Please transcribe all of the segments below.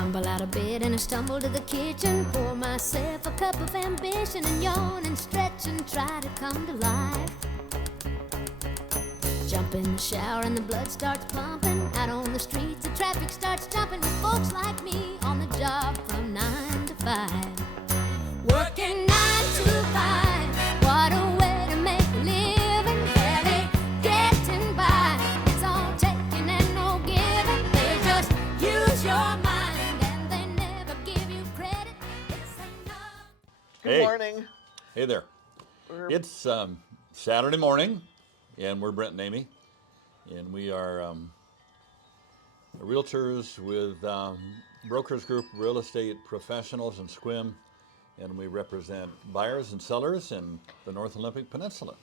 Tumble out of bed and I stumble to the kitchen, pour myself a cup of ambition and yawn and stretch and try to come to life. Jump in the shower and the blood starts pumping. Out on the streets the traffic starts jumping with folks like me on the job from 9 to 5. Working 9 to 5, what a way to make a living. Barely getting by, it's all taking and no giving. They just use your mind and they never give you credit. It's enough. Good morning. Hey there. It's Saturday morning, and we're Brent and Amy, and we are realtors with BrokersGroup Real Estate Professionals in Sequim, and we represent buyers and sellers in the North Olympic Peninsula.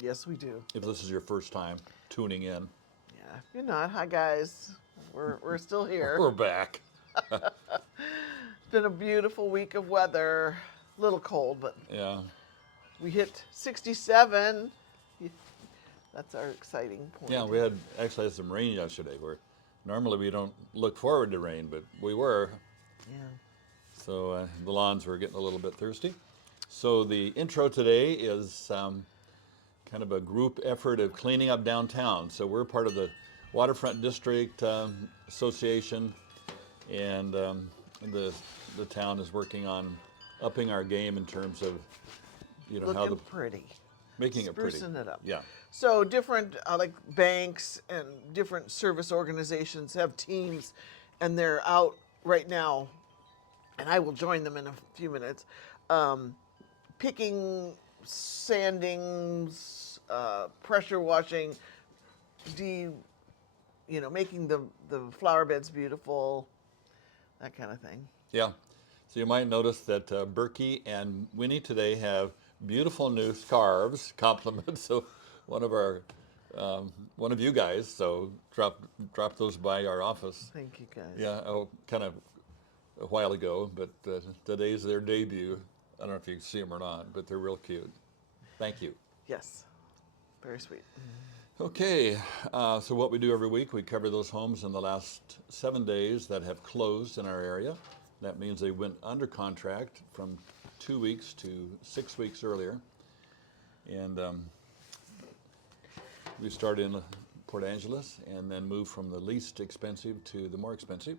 Yes, we do. If this is your first time tuning in, Yeah, if you're not, hi guys. We're still here. we're back. It's been a beautiful week of weather. A little cold, but Yeah. we hit 67. That's our exciting point. Yeah, we actually had some rain yesterday. Where normally we don't look forward to rain, but we were. Yeah. So the lawns were getting a little bit thirsty. So the intro today is kind of a group effort of cleaning up downtown. So we're part of the Waterfront District Association, and the town is working on upping our game in terms of, Looking how pretty. making it pretty. Sprucing it up. Yeah. So different, like banks and different service organizations have teams, and they're out right now, and I will join them in a few minutes, picking, sanding, pressure washing, making the flower beds beautiful, that kind of thing. Yeah. So you might notice that Berkey and Winnie today have beautiful new scarves, compliments. So one of you guys, so drop those by our office. Thank you, guys. Yeah, kind of a while ago, but today's their debut. I don't know if you can see them or not, but they're real cute. Thank you. Yes. Very sweet. Okay, so what we do every week, we cover those homes in the last 7 days that have closed in our area. That means they went under contract from 2 weeks to 6 weeks earlier. And we started in Port Angeles and then moved from the least expensive to the more expensive.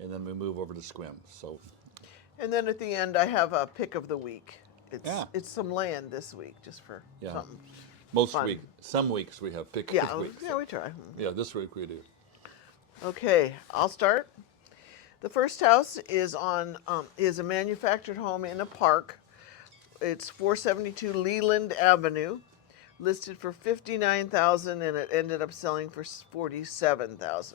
And then we move over to Sequim. So, And then at the end, I have a pick of the week. It's some land this week, just for something. Fun. Some weeks we have pick Yeah, of the week. yeah, we try. Yeah, this week we do. Okay, I'll start. The first house is is a manufactured home in a park. It's 472 Leland Avenue, listed for $59,000, and it ended up selling for $47,000.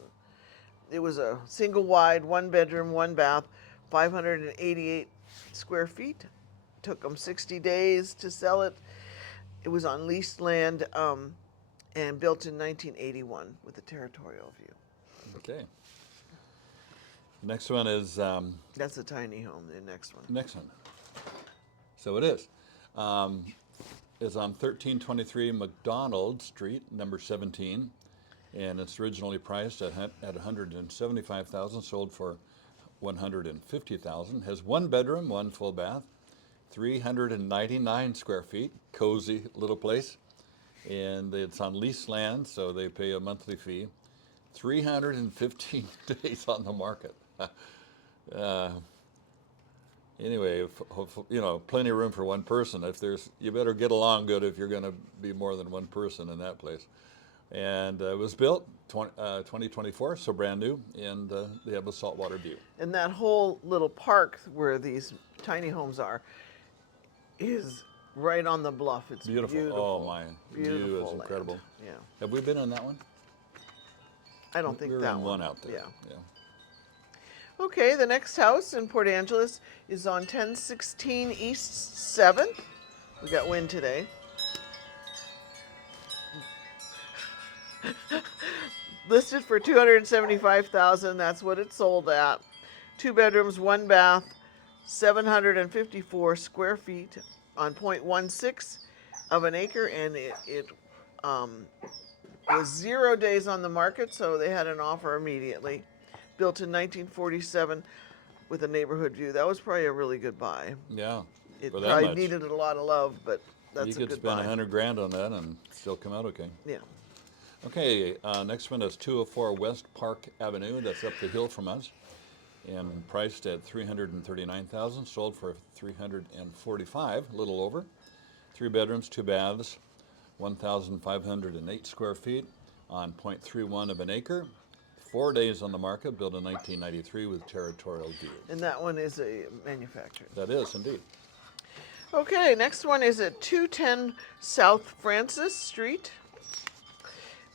It was a single wide, 1 bedroom, 1 bath, 588 square feet. Took them 60 days to sell it. It was on leased land and built in 1981 with a territorial view. Okay. Next one is That's a tiny home, the next one. next one. So it is. It's on 1323 McDonald Street, number 17, and it's originally priced at $175,000, sold for $150,000. Has 1 bedroom, 1 full bath, 399 square feet, cozy little place, and it's on leased land, so they pay a monthly fee. 315 days on the market. Anyway, plenty of room for one person. You better get along good if you're going to be more than one person in that place. And it was built 2024, so brand new, and they have a saltwater view. And that whole little park where these tiny homes are is right on the bluff. It's beautiful. Oh my, beautiful view is land. incredible. Yeah. Have we been on that one? I don't think we were that in one out there. Yeah. Okay, the next house in Port Angeles is on 1016 East 7th. We got wind today. Listed for $275,000. That's what it sold at. 2 bedrooms, 1 bath, 754 square feet on 0.16 of an acre, and it was 0 days on the market, so they had an offer immediately. built in 1947 with a neighborhood view. That was probably a really good buy. Yeah. It For that probably much. needed a lot of love, but that's You a could good spend buy. $100,000 on that and still come out okay. Yeah. Okay, next one is 204 West Park Avenue. That's up the hill from us, and priced at $339,000. Sold for $345,000, a little over. 3 bedrooms, 2 baths, 1,508 square feet on 0.31 of an acre. 4 days on the market. Built in 1993 with territorial deed. And that one is a manufactured. That is indeed. Okay, next one is at 210 South Francis Street.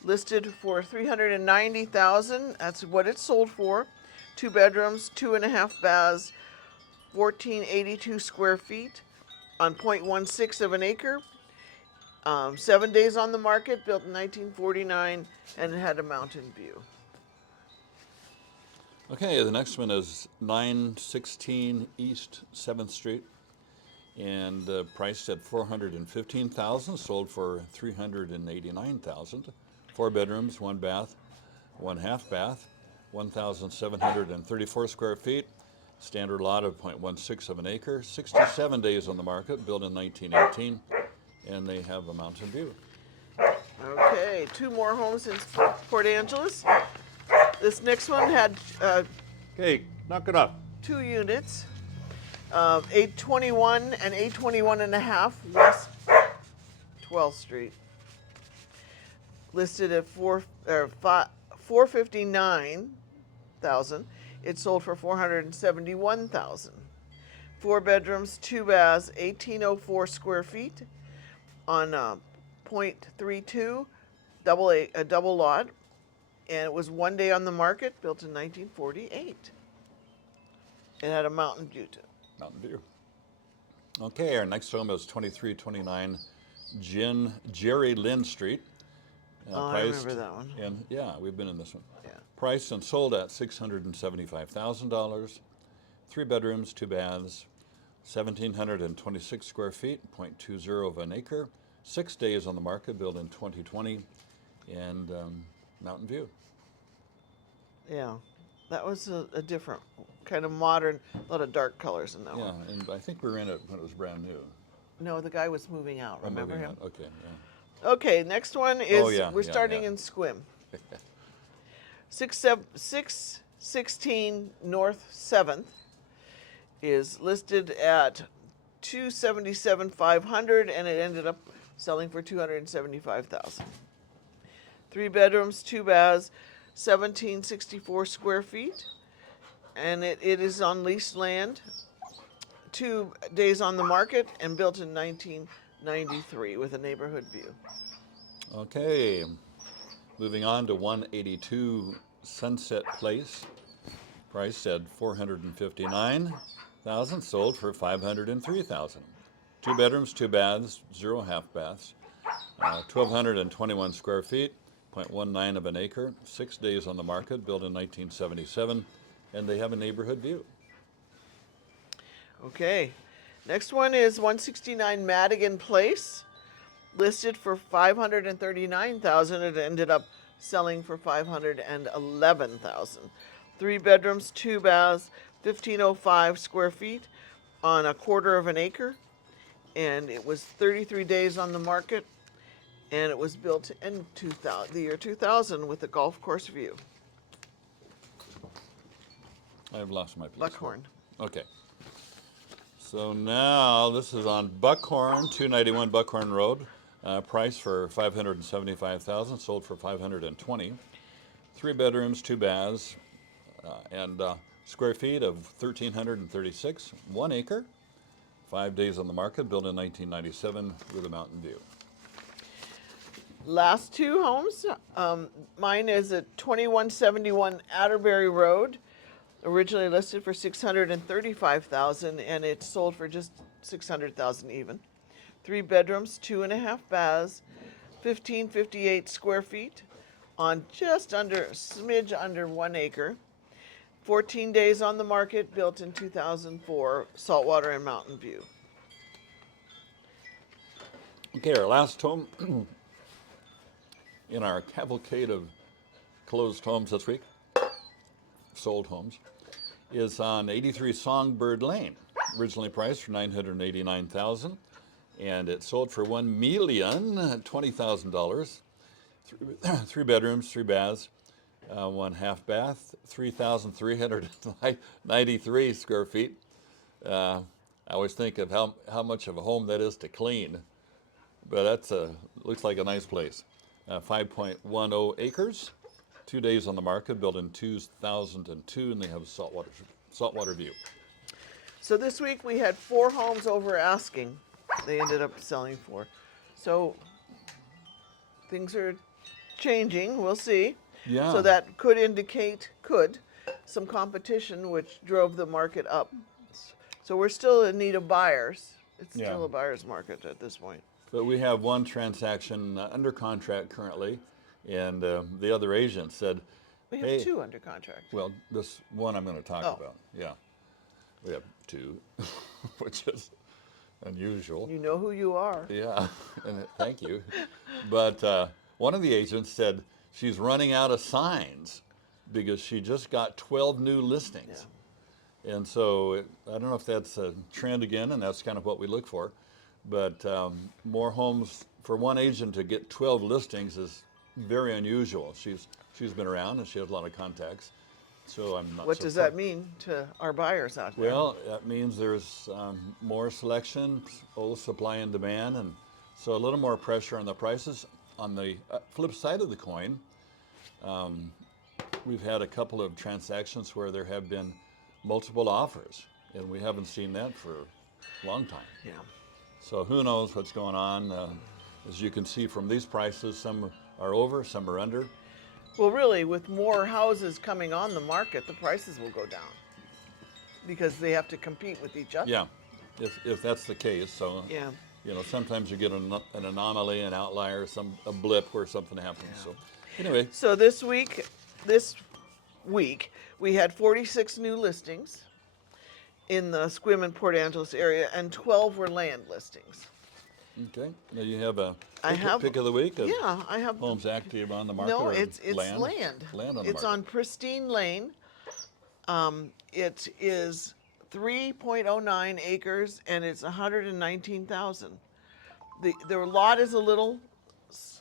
Listed for $390,000. That's what it sold for. 2 bedrooms, 2.5 baths, 1,482 square feet on 0.16 of an acre. 7 days on the market, built in 1949, and it had a mountain view. Okay, the next one is 916 East 7th Street, and priced at $415,000. Sold for $389,000. 4 bedrooms, 1 bath, 1 half bath, 1,734 square feet. Standard lot of 0.16 of an acre. 67 days on the market. Built in 1918, and they have a mountain view. Okay, 2 more homes in Port Angeles. This next one had Okay, knock it off. 2 units, 821 and 821 and a half West 12th Street. Listed at $459,000. It sold for $471,000. 4 bedrooms, 2 baths, 1,804 square feet on 0.32 a double lot, and it was 1 day on the market. Built in 1948. It had a mountain view to it. Mountain View. Okay, our next home is 2329 Jerry Lynn Street. I remember that one. And yeah, we've been in this one. Yeah. Priced and sold at $675,000. 3 bedrooms, 2 baths, 1,726 square feet, 0.20 of an acre. 6 days on the market. Built in 2020, and mountain view. Yeah, that was a different kind of modern, a lot of dark colors in that Yeah, one. and I think we were in it when it was brand new. No, the guy was moving out. Remember Moving him? on. Okay, yeah. Okay, next one is yeah, we're yeah, starting yeah. in Sequim. 616 North 7th is listed at $277,500, and it ended up selling for $275,000. 3 bedrooms, 2 baths, 1,764 square feet, and it is on leased land. 2 days on the market, and built in 1993 with a neighborhood view. Okay, moving on to 182 Sunset Place, priced at $459,000, sold for $503,000. 2 bedrooms, 2 baths, 0 half baths, 1,221 square feet, 0.19 of an acre. 6 days on the market. Built in 1977, and they have a neighborhood view. Okay, next one is 169 Madigan Place, listed for $539,000. It ended up selling for $511,000. 3 bedrooms, 2 baths, 1,505 square feet on a quarter of an acre, and it was 33 days on the market, and it was built in the year 2000 with a golf course view. I've lost my piece. Buckhorn. Okay. So now this is on Buckhorn, 291 Buckhorn Road. Price for $575,000, sold for $520,000. 3 bedrooms, 2 baths, and square feet of 1,336, 1 acre. 5 days on the market. Built in 1997 with a mountain view. Last 2 homes. Mine is at 2171 Atterbury Road, originally listed for $635,000, and it sold for just $600,000 even. 3 bedrooms, 2.5 baths, 1,558 square feet on just under, smidge under 1 acre. 14 days on the market, built in 2004, saltwater and mountain view. Okay, our last home in our cavalcade of closed homes this week. sold homes, is on 83 Songbird Lane, originally priced for $989,000, and it sold for $1,020,000. Three bedrooms, three baths, one half bath, 3,393 square feet. I always think of how much of a home that is to clean, but that's looks like a nice place. 5.10 acres, 2 days on the market, built in 2002, and they have a saltwater view. So this week we had 4 homes over asking. They ended up selling for. So things are changing. We'll see. Yeah. So that could indicate some competition, which drove the market up. So we're still in need of buyers. It's still a buyer's market at this point. But we have one transaction under contract currently, and the other agent said, We have 2 under contract. well, this one I'm going to talk about. Yeah, we have 2, which is unusual. You know who you are. Yeah, and thank you. But one of the agents said she's running out of signs because she just got 12 new listings. Yeah. And so I don't know if that's a trend again, and that's kind of what we look for. But more homes, for one agent to get 12 listings is very unusual. She's been around and she has a lot of contacts. So I'm not. What does that mean to our buyers out there? Well, that means there's more selection, supply and demand, and so a little more pressure on the prices. On the flip side of the coin, we've had a couple of transactions where there have been multiple offers, and we haven't seen that for a long time. Yeah. So who knows what's going on? As you can see from these prices, some are over, some are under. Well, really, with more houses coming on the market, the prices will go down because they have to compete with each other. Yeah, if that's the case. So Yeah. you know, sometimes you get an anomaly, an outlier, a blip where something happens. So anyway, So this week we had 46 new listings in the Sequim and Port Angeles area, and 12 were land listings. okay. Now you have a I have- pick of the week. Of Yeah, I have. homes active on the market. No, or it's land. Land on the It's market. on Pristine Lane. It is 3.09 acres, and it's 119,000. The lot is a little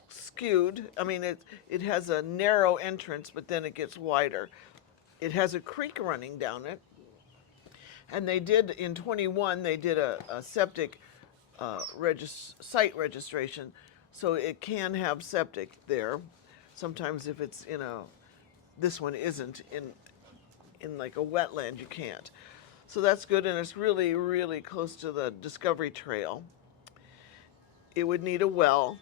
skewed. I mean, it has a narrow entrance, but then it gets wider. It has a creek running down it. And they did, in 21, they did a septic site registration, so it can have septic there. Sometimes if it's this one isn't in like a wetland, you can't. So that's good, and it's really, really close to the Discovery Trail. It would need a well,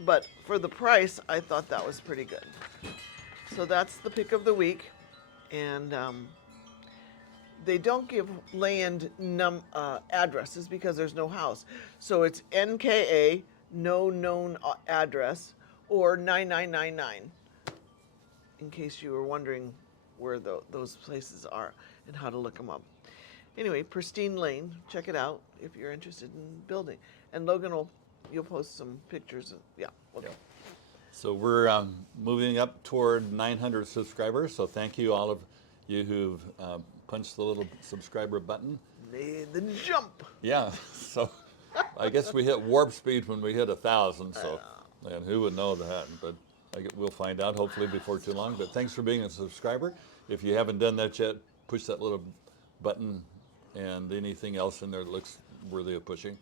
but for the price, I thought that was pretty good. So that's the pick of the week, and they don't give land addresses because there's no house. So it's NKA, no known address, or 9999, in case you were wondering where those places are and how to look them up. Anyway, Pristine Lane, check it out if you're interested in building. And Logan you'll post some pictures. Yeah, okay. Yeah. So we're moving up toward 900 subscribers. So thank you, all of you who've punched the little subscriber button. The jump. Yeah. So I guess we hit warp speed when we hit 1,000. So, and who would know that? But we'll find out hopefully before too long. But thanks for being a subscriber. If you haven't done that yet, push that little button and anything else in there that looks worthy of pushing.